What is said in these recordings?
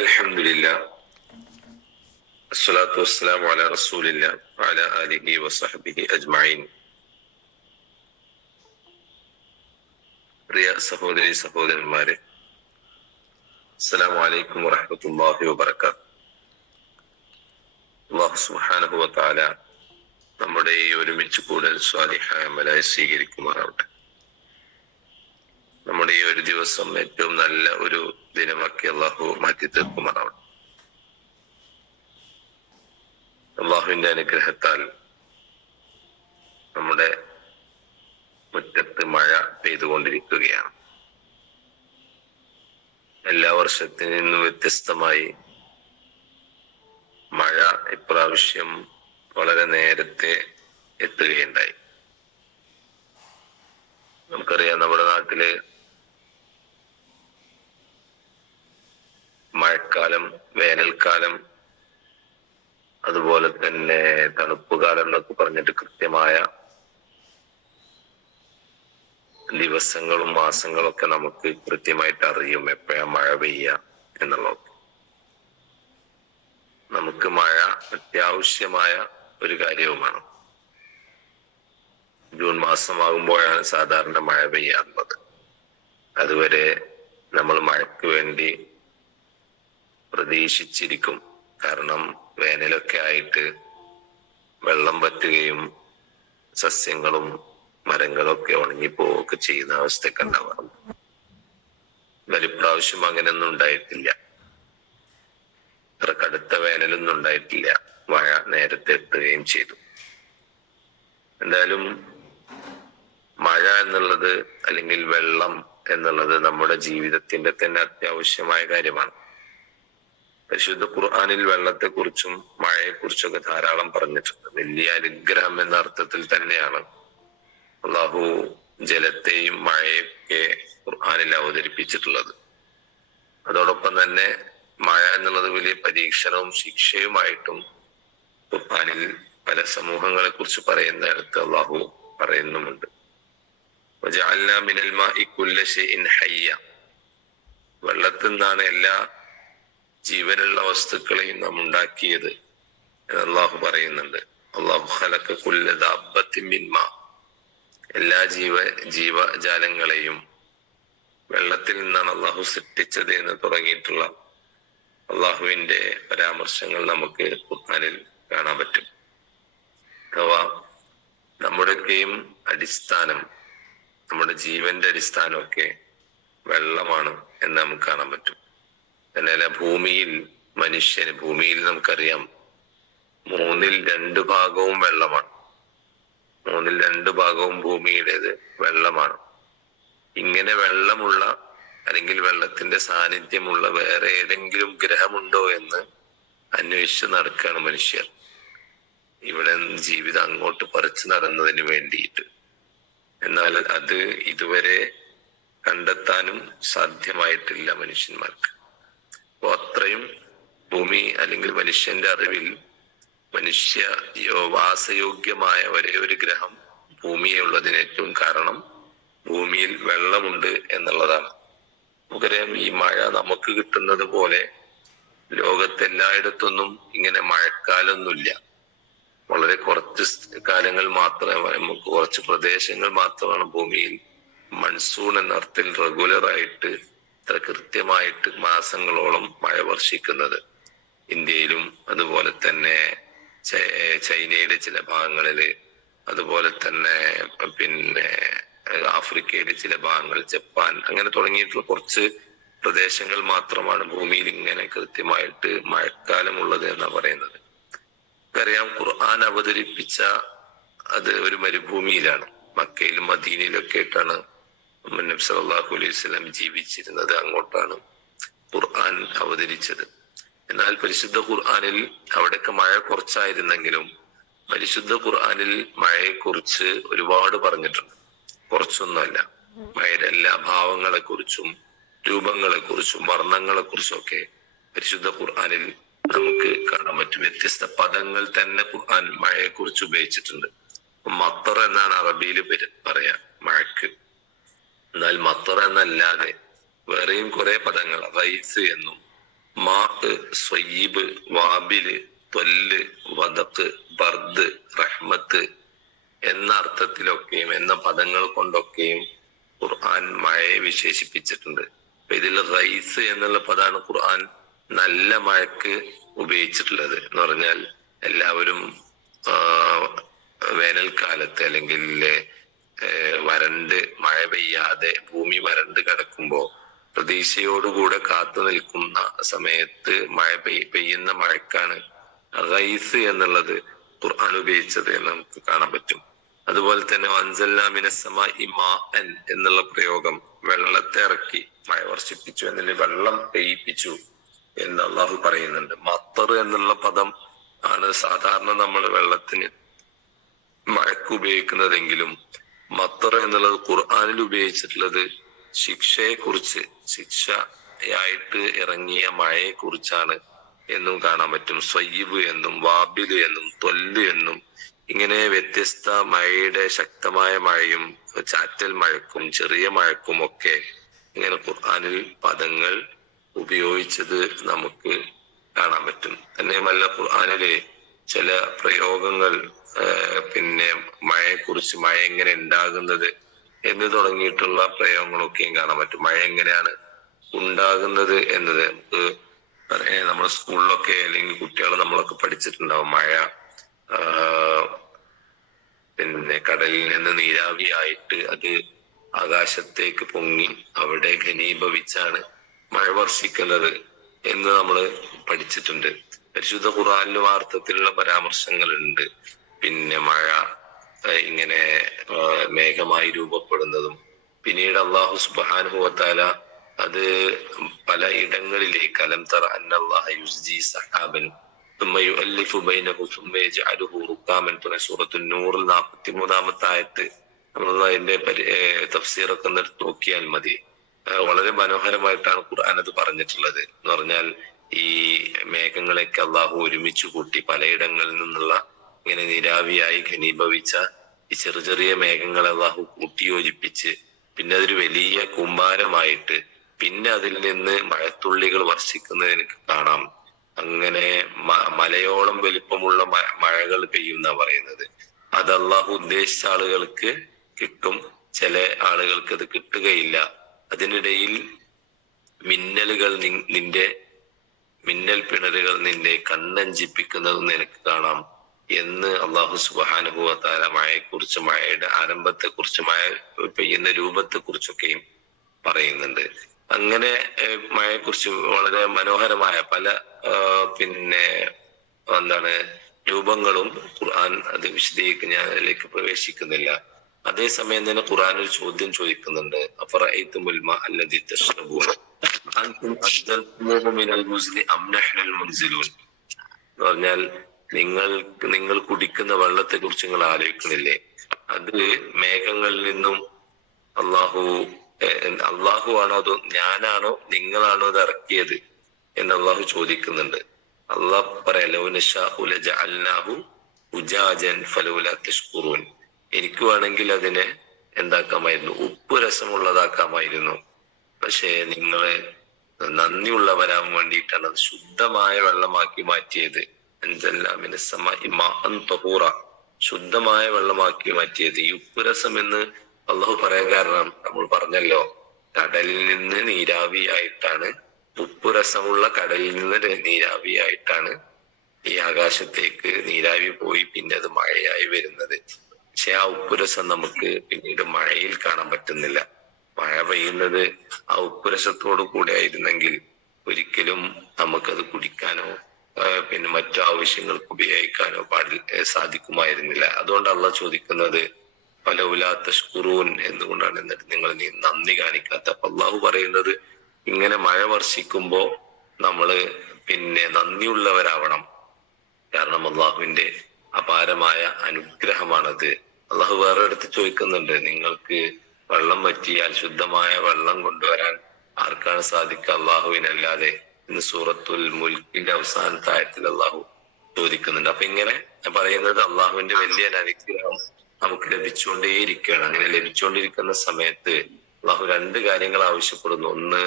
അൽഹംദുലില്ലാഹ് അസ്സലാത്തു വസ്സലാമു അലാ റസൂലില്ലാഹ് വഅലാ ആലിഹി വസഹ്ബിഹി അജ്മഈൻ. പ്രിയ സഹോദരി സഹോദരന്മാരെ, അസ്സലാമു അലൈക്കും വറഹ്മത്തുള്ളാഹി വബറകാതുഹു. അല്ലാഹു സുബ്ഹാനഹു വ തആല നമ്മുടെ ഈ ഒരുമിച്ച് കൂടൽ സ്വാലിഹായ അമലായി സ്വീകരിക്കുമാറാവട്ടെ. നമ്മുടെ ഈ ഒരു ദിവസം ഏറ്റവും നല്ല ഒരു ദിനമാക്കി അല്ലാഹു മാറ്റി തീർക്കുമാറാവട്ടെ. അള്ളാഹുവിന്റെ അനുഗ്രഹത്താൽ നമ്മുടെ മുറ്റത്ത് മഴ പെയ്തുകൊണ്ടിരിക്കുകയാണ്. എല്ലാ വർഷത്തിൽ നിന്നും വ്യത്യസ്തമായി മഴ ഇപ്രാവശ്യം വളരെ നേരത്തെ എത്തുകയുണ്ടായി. നമുക്കറിയാം, നമ്മുടെ നാട്ടില് മഴക്കാലം, വേനൽക്കാലം, അതുപോലെ തന്നെ തണുപ്പ് കാലം എന്നൊക്കെ പറഞ്ഞിട്ട് കൃത്യമായ ദിവസങ്ങളും മാസങ്ങളും ഒക്കെ നമുക്ക് കൃത്യമായിട്ട് അറിയും എപ്പോഴാ മഴ പെയ്യുക എന്നുള്ളത്. നമുക്ക് മഴ അത്യാവശ്യമായ ഒരു കാര്യവുമാണ്. ജൂൺ മാസമാകുമ്പോഴാണ് സാധാരണ മഴ പെയ്യാറുള്ളത്. അതുവരെ നമ്മൾ മഴയ്ക്ക് വേണ്ടി പ്രതീക്ഷിച്ചിരിക്കും. കാരണം വേനലൊക്കെ ആയിട്ട് വെള്ളം പറ്റുകയും സസ്യങ്ങളും മരങ്ങളും ഒക്കെ ഉണങ്ങിപ്പോവുകയൊക്കെ ചെയ്യുന്ന അവസ്ഥയൊക്കെ ഉണ്ടാവാറുണ്ട്. എന്നാൽ ഇപ്രാവശ്യം അങ്ങനെയൊന്നും ഉണ്ടായിട്ടില്ല. അത്ര കടുത്ത വേനലൊന്നും ഉണ്ടായിട്ടില്ല. മഴ നേരത്തെ എത്തുകയും ചെയ്തു. എന്തായാലും മഴ എന്നുള്ളത്, അല്ലെങ്കിൽ വെള്ളം എന്നുള്ളത് നമ്മുടെ ജീവിതത്തിന്റെ തന്നെ അത്യാവശ്യമായ കാര്യമാണ്. പരിശുദ്ധ ഖുർആനിൽ വെള്ളത്തെ കുറിച്ചും മഴയെ കുറിച്ചൊക്കെ ധാരാളം പറഞ്ഞിട്ടുണ്ട്. വലിയ അനുഗ്രഹം എന്ന അർത്ഥത്തിൽ തന്നെയാണ് അള്ളാഹു ജലത്തെയും മഴയൊക്കെ ഖുർആനിൽ അവതരിപ്പിച്ചിട്ടുള്ളത്. അതോടൊപ്പം തന്നെ മഴ എന്നുള്ളത് വലിയ പരീക്ഷണവും ശിക്ഷയുമായിട്ടും ഖുർആനിൽ പല സമൂഹങ്ങളെ കുറിച്ച് പറയുന്നിടത്ത് അള്ളാഹു പറയുന്നുമുണ്ട്. വജഅൽനാ മിനൽ മാഇ കുല്ല ശൈഇൻ ഹയ്യ, വെള്ളത്തിൽ നിന്നാണ് എല്ലാ ജീവനുള്ള വസ്തുക്കളെയും നാം ഉണ്ടാക്കിയത് എന്ന് അള്ളാഹു പറയുന്നുണ്ട്. അള്ളാഹു ഖലഖ കുല്ല ദാബത്തിൻ മിൻ മാ, എല്ലാ ജീവജാലങ്ങളെയും വെള്ളത്തിൽ നിന്നാണ് അള്ളാഹു സൃഷ്ടിച്ചത് എന്ന് തുടങ്ങിയിട്ടുള്ള അള്ളാഹുവിന്റെ പരാമർശങ്ങൾ നമുക്ക് ഖുർആനിൽ കാണാൻ പറ്റും. അഥവാ നമ്മുടെയൊക്കെയും അടിസ്ഥാനം, നമ്മുടെ ജീവന്റെ അടിസ്ഥാനമൊക്കെ വെള്ളമാണ് എന്ന് നമുക്ക് കാണാൻ പറ്റും. എന്നാൽ ഭൂമിയിൽ നമുക്കറിയാം 2/3 ഭാഗവും വെള്ളമാണ്. 2/3 ഭൂമിയുടേത് വെള്ളമാണ്. ഇങ്ങനെ വെള്ളമുള്ള, അല്ലെങ്കിൽ വെള്ളത്തിന്റെ സാന്നിധ്യമുള്ള വേറെ ഏതെങ്കിലും ഗ്രഹമുണ്ടോ എന്ന് അന്വേഷിച്ച് നടക്കുകയാണ് മനുഷ്യർ. ഇവിടെ ജീവിതം അങ്ങോട്ട് പറിച്ചു നടന്നതിന് വേണ്ടിയിട്ട്. എന്നാൽ അത് ഇതുവരെ കണ്ടെത്താനും സാധ്യമായിട്ടില്ല മനുഷ്യന്മാർക്ക്. അപ്പൊ അത്രയും ഭൂമി, അല്ലെങ്കിൽ മനുഷ്യന്റെ അറിവിൽ വാസയോഗ്യമായ ഒരേ ഒരു ഗ്രഹം ഭൂമിയുള്ളതിന് ഏറ്റവും കാരണം ഭൂമിയിൽ വെള്ളമുണ്ട് എന്നുള്ളതാണ്. നമുക്കറിയാം, ഈ മഴ നമുക്ക് കിട്ടുന്നത് പോലെ ലോകത്തെല്ലായിടത്തൊന്നും ഇങ്ങനെ മഴക്കാലൊന്നുമില്ല. വളരെ കുറച്ച് കാലങ്ങൾ മാത്രമേ, നമുക്ക് കുറച്ച് പ്രദേശങ്ങൾ മാത്രമാണ് ഭൂമിയിൽ മൺസൂൺ എന്ന അർത്ഥത്തിൽ റെഗുലറായിട്ട് ഇത്ര കൃത്യമായിട്ട് മാസങ്ങളോളം മഴ വർഷിക്കുന്നത്. ഇന്ത്യയിലും അതുപോലെ തന്നെ ചൈനയുടെ ചില ഭാഗങ്ങളില്, അതുപോലെ തന്നെ പിന്നെ ആഫ്രിക്കയുടെ ചില ഭാഗങ്ങൾ, ജപ്പാൻ, അങ്ങനെ തുടങ്ങിയിട്ടുള്ള കുറച്ച് പ്രദേശങ്ങൾ മാത്രമാണ് ഭൂമിയിൽ ഇങ്ങനെ കൃത്യമായിട്ട് മഴക്കാലമുള്ളത് എന്നാ പറയുന്നത്. നമുക്കറിയാം, ഖുർആൻ അവതരിപ്പിച്ച അത് ഒരു മരുഭൂമിയിലാണ്. മക്കയിലും മദീനയിലൊക്കെ ആയിട്ടാണ് നബി സല്ലല്ലാഹു അലൈഹി വസല്ലം ജീവിച്ചിരുന്നത്. അങ്ങോട്ടാണ് ഖുർആൻ അവതരിച്ചത്. എന്നാൽ പരിശുദ്ധ ഖുർആനിൽ അവിടെയൊക്കെ മഴ കുറച്ചായിരുന്നെങ്കിലും പരിശുദ്ധ ഖുർആനിൽ മഴയെ കുറിച്ച് ഒരുപാട് പറഞ്ഞിട്ടുണ്ട്. കുറച്ചൊന്നുമല്ല. മഴയുടെ എല്ലാ ഭാവങ്ങളെ കുറിച്ചും രൂപങ്ങളെ കുറിച്ചും വർണ്ണങ്ങളെ കുറിച്ചും ഒക്കെ പരിശുദ്ധ ഖുർആനിൽ നമുക്ക് കാണാൻ പറ്റും. വ്യത്യസ്ത പദങ്ങൾ തന്നെ ഖുർആൻ മഴയെ കുറിച്ച് ഉപയോഗിച്ചിട്ടുണ്ട്. മത്തർ എന്നാണ് അറബിയിൽ പറയാ മഴക്ക്. എന്നാൽ മത്തർ എന്നല്ലാതെ വേറെയും കുറെ പദങ്ങൾ, റൈസ് എന്നും മാ, സ്വയ്യിബ്, വാബില്, ത്വല്ല്, വദക്ക്, ബർദ്, റഹ്മത്ത് എന്ന അർത്ഥത്തിലൊക്കെയും എന്ന പദങ്ങൾ കൊണ്ടൊക്കെയും ഖുർആൻ മഴയെ വിശേഷിപ്പിച്ചിട്ടുണ്ട്. അപ്പൊ ഇതിൽ റൈസ് എന്നുള്ള പദമാണ് ഖുർആൻ നല്ല മഴക്ക് ഉപയോഗിച്ചിട്ടുള്ളത്. എന്ന് പറഞ്ഞാൽ എല്ലാവരും വേനൽക്കാലത്ത് അല്ലെങ്കിൽ വരണ്ട് മഴ പെയ്യാതെ ഭൂമി വരണ്ട് കിടക്കുമ്പോ പ്രതീക്ഷയോടുകൂടെ കാത്തു നിൽക്കുന്ന സമയത്ത് മഴ പെയ്യുന്ന മഴക്കാണ് റൈസ് എന്നുള്ളത് ഖുർആൻ ഉപയോഗിച്ചത് എന്ന് നമുക്ക് കാണാൻ പറ്റും. അതുപോലെ തന്നെ അൻസൽനാ മിനസ് സമാഇ മാഅൻ എന്നുള്ള പ്രയോഗം വെള്ളത്തെ ഇറക്കി മഴ വർഷിപ്പിച്ചു എന്നതിൽ വെള്ളം പെയ്യിപ്പിച്ചു എന്ന് അള്ളാഹു പറയുന്നുണ്ട്. മത്തർ എന്നുള്ള പദം ആണ് സാധാരണ നമ്മൾ വെള്ളത്തിന് മഴക്ക് ഉപയോഗിക്കുന്നതെങ്കിലും മത്തർ എന്നുള്ളത് ഖുർആനിൽ ഉപയോഗിച്ചിട്ടുള്ളത് ശിക്ഷയെ കുറിച്ച്, ശിക്ഷയായിട്ട് ഇറങ്ങിയ മഴയെ കുറിച്ചാണ് എന്നും കാണാൻ പറ്റും. സ്വയ്യിബ് എന്നും വാബില് എന്നും ത്വല്ല് എന്നും ഇങ്ങനെ വ്യത്യസ്ത മഴയുടെ ശക്തമായ മഴയും ചാറ്റൽ മഴക്കും ചെറിയ മഴക്കും ഒക്കെ ഇങ്ങനെ ഖുർആനിൽ പദങ്ങൾ ഉപയോഗിച്ചത് നമുക്ക് കാണാൻ പറ്റും. തന്നെയുമല്ല ഖുർആനിലെ ചില പ്രയോഗങ്ങൾ പിന്നെ മഴയെക്കുറിച്ച്, മഴ എങ്ങനെ ഉണ്ടാകുന്നത് എന്ന് തുടങ്ങിയിട്ടുള്ള പ്രയോഗങ്ങളൊക്കെയും കാണാൻ പറ്റും. മഴ എങ്ങനെയാണ് ഉണ്ടാകുന്നത് എന്നത് നമുക്ക് നമ്മുടെ സ്കൂളിലൊക്കെ അല്ലെങ്കിൽ കുട്ടികൾ നമ്മളൊക്കെ പഠിച്ചിട്ടുണ്ടാവും. മഴ പിന്നെ കടലിൽ നിന്ന് നീരാവിയായിട്ട് അത് ആകാശത്തേക്ക് പൊങ്ങി അവിടെ ഘനീഭവിച്ചാണ് മഴ വർഷിക്കുന്നത് എന്ന് നമ്മൾ പഠിച്ചിട്ടുണ്ട്. പരിശുദ്ധ ഖുർആനിലും അർത്ഥത്തിലുള്ള പരാമർശങ്ങളുണ്ട്. പിന്നെ മഴ ഇങ്ങനെ മേഘമായി രൂപപ്പെടുന്നതും പിന്നീട് അല്ലാഹു സുബ്ഹാനഹു വ തആല അത് പല ഇടങ്ങളിലേക്ക് അലം തറ അന്നല്ലാഹ യുസ്ജി സഹാബൻ ثم يؤلف بينه ثم يجعله ركاما സൂറത്തുൻ നൂറിൽ 43-ാമത്തെ ആയത്ത് നമ്മൾ അതിന്റെ തഫ്സീറൊക്കെ എടുത്ത് നോക്കിയാൽ മതി. വളരെ മനോഹരമായിട്ടാണ് ഖുർആൻ അത് പറഞ്ഞിട്ടുള്ളത്. എന്ന് പറഞ്ഞാൽ ഈ മേഘങ്ങളെയൊക്കെ അള്ളാഹു ഒരുമിച്ച് കൂട്ടി പലയിടങ്ങളിൽ നിന്നുള്ള ഇങ്ങനെ നിരാവിയായി ഘനീഭവിച്ച ഈ ചെറിയ ചെറിയ മേഘങ്ങളെ അള്ളാഹു കൂട്ടിയോജിപ്പിച്ച് പിന്നെ അതൊരു വലിയ കൂമ്പാരമായിട്ട് പിന്നെ അതിൽ നിന്ന് മഴത്തുള്ളികൾ വർഷിക്കുന്നത് എനിക്ക് കാണാം. അങ്ങനെ മലയോളം വലിപ്പമുള്ള മഴകൾ പെയ്യുന്ന പറയുന്നത്. അത് അള്ളാഹു ഉദ്ദേശിച്ച ആളുകൾക്ക് കിട്ടും, ചില ആളുകൾക്ക് അത് കിട്ടുകയില്ല. അതിനിടയിൽ മിന്നലുകൾ മിന്നൽ പിണറുകൾ നിന്റെ കണ്ണഞ്ചിപ്പിക്കുന്നത് നിനക്ക് കാണാം എന്ന് അള്ളാഹു സുബ്ഹാനഹു വ തആല മഴയെക്കുറിച്ച്, മഴയുടെ ആരംഭത്തെക്കുറിച്ച്, മഴ പെയ്യുന്ന രൂപത്തെക്കുറിച്ചൊക്കെയും പറയുന്നുണ്ട്. അങ്ങനെ മഴയെക്കുറിച്ച് വളരെ മനോഹരമായ പല പിന്നെ രൂപങ്ങളും ഖുർആൻ അത് വിശദീകരിക്കാൻ ഞാൻ അതിലേക്ക് പ്രവേശിക്കുന്നില്ല. അതേസമയം തന്നെ ഖുർആൻ ഒരു ചോദ്യം ചോദിക്കുന്നുണ്ട്. അഫറഅയ്തുമുൽ മാഅ അല്ലദീ തശ്റബൂന അൻതും അൻസൽതുമൂഹു മിനൽ മുസ്നി അം നഹ്നുൽ മുൻസിലൂൻ എന്ന് പറഞ്ഞാൽ നിങ്ങൾ കുടിക്കുന്ന വെള്ളത്തെ കുറിച്ച് നിങ്ങൾ ആലോചിക്കുന്നില്ലേ? അത് മേഘങ്ങളിൽ നിന്നും അള്ളാഹു ആണോ അതോ ഞാനാണോ നിങ്ങളാണോ അത് ഇറക്കിയത് എന്ന് അള്ളാഹു ചോദിക്കുന്നുണ്ട്. അള്ളാഹു പറയാ ലൗ നശാഉ ലജഅൽനാഹു ഉജാജൻ ഫലൗലാ തശ്കുറൂൻ. എനിക്ക് വേണമെങ്കിൽ അതിനെ എന്താക്കാമായിരുന്നു, ഉപ്പ് രസമുള്ളതാക്കാമായിരുന്നു. പക്ഷേ നിങ്ങള് നന്ദിയുള്ളവരാൻ വേണ്ടിയിട്ടാണ് അത് ശുദ്ധമായ വെള്ളമാക്കി മാറ്റിയത്. അൻസൽനാ മിനസ് സമാഇ മാഅൻ തഹൂറ, ശുദ്ധമായ വെള്ളമാക്കി മാറ്റിയത്. ഈ ഉപ്പുരസം എന്ന് അള്ളാഹു പറയാൻ കാരണം നമ്മൾ പറഞ്ഞല്ലോ, കടലിൽ നിന്ന് നീരാവിയായിട്ടാണ്, ഉപ്പുരസമുള്ള കടലിൽ നിന്ന് നീരാവിയായിട്ടാണ് ഈ ആകാശത്തേക്ക് നീരാവി പോയി പിന്നെ അത് മഴയായി വരുന്നത്. പക്ഷെ ആ ഉപ്പുരസം നമുക്ക് പിന്നീട് മഴയിൽ കാണാൻ പറ്റുന്നില്ല. മഴ പെയ്യുന്നത് ആ ഉപ്പുരസത്തോടു കൂടെ ആയിരുന്നെങ്കിൽ ഒരിക്കലും നമുക്കത് കുടിക്കാനോ പിന്നെ മറ്റു ആവശ്യങ്ങൾക്ക് ഉപയോഗിക്കാനോ സാധിക്കുമായിരുന്നില്ല. അതുകൊണ്ട് അള്ളാഹ് ചോദിക്കുന്നത് ഫലൗലാ തശ്കുറൂൻ, എന്തുകൊണ്ടാണ് എന്നിട്ട് നിങ്ങൾ നന്ദി കാണിക്കാത്ത? അപ്പൊ അള്ളാഹു പറയുന്നത് ഇങ്ങനെ മഴ വർഷിക്കുമ്പോ നമ്മള് പിന്നെ നന്ദിയുള്ളവരാവണം. കാരണം അള്ളാഹുവിന്റെ അപാരമായ അനുഗ്രഹമാണത്. അള്ളാഹു വേറെ അടുത്ത് ചോദിക്കുന്നുണ്ട്, നിങ്ങൾക്ക് വെള്ളം പറ്റിയാൽ ശുദ്ധമായ വെള്ളം കൊണ്ടുവരാൻ ആർക്കാണ് സാധിക്കുക? അള്ളാഹുവിനല്ലാതെ എന്ന് സൂറത്തുൽ മുൽക്കിന്റെ അവസാനത്തെ ആയത്തിൽ അള്ളാഹു ചോദിക്കുന്നുണ്ട്. അപ്പൊ ഇങ്ങനെ പറയുന്നത് അള്ളാഹുവിന്റെ വലിയ അനുഗ്രഹം നമുക്ക് ലഭിച്ചുകൊണ്ടേയിരിക്കുകയാണ്. അങ്ങനെ ലഭിച്ചുകൊണ്ടിരിക്കുന്ന സമയത്ത് അള്ളാഹു രണ്ട് കാര്യങ്ങൾ ആവശ്യപ്പെടുന്നു. ഒന്ന്,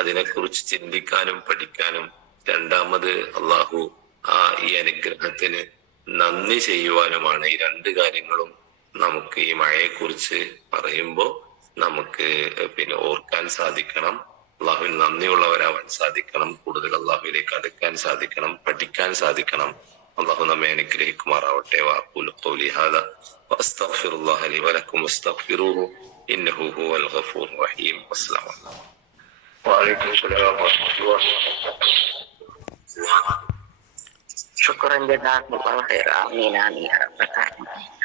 അതിനെക്കുറിച്ച് ചിന്തിക്കാനും പഠിക്കാനും രണ്ടാമത് അള്ളാഹു ഈ അനുഗ്രഹത്തിന് നന്ദി ചെയ്യുവാനുമാണ്. ഈ രണ്ട് കാര്യങ്ങളും നമുക്ക് ഈ മഴയെക്കുറിച്ച് പറയുമ്പോൾ നമുക്ക് ഓർക്കാൻ സാധിക്കണം. അള്ളാഹുവിന് നന്ദിയുള്ളവരാവാൻ സാധിക്കണം. കൂടുതൽ അള്ളാഹുവിലേക്ക് അടുക്കാൻ സാധിക്കണം, പഠിക്കാൻ സാധിക്കണം. അള്ളാഹു നമ്മെ അനുഗ്രഹിക്കുമാറാവട്ടെ. വഅഖൂലു ഖൗലി ഹാദാ വഅസ്തഗ്ഫിറുല്ലാഹ ലി വലക്കും വസ്തഗ്ഫിറൂഹു ഇന്നഹു ഹുവൽ ഗഫൂറുർ റഹീം. അസ്സലാമു അലൈക്കും. വഅലൈക്കും അസ്സലാം വറഹ്മത്തുള്ളാഹി. ശുക്രൻ ജസാക്കല്ലാഹു ഖൈറ. ആമീൻ ആമീൻ യാ റബ്ബൽ ആലമീൻ.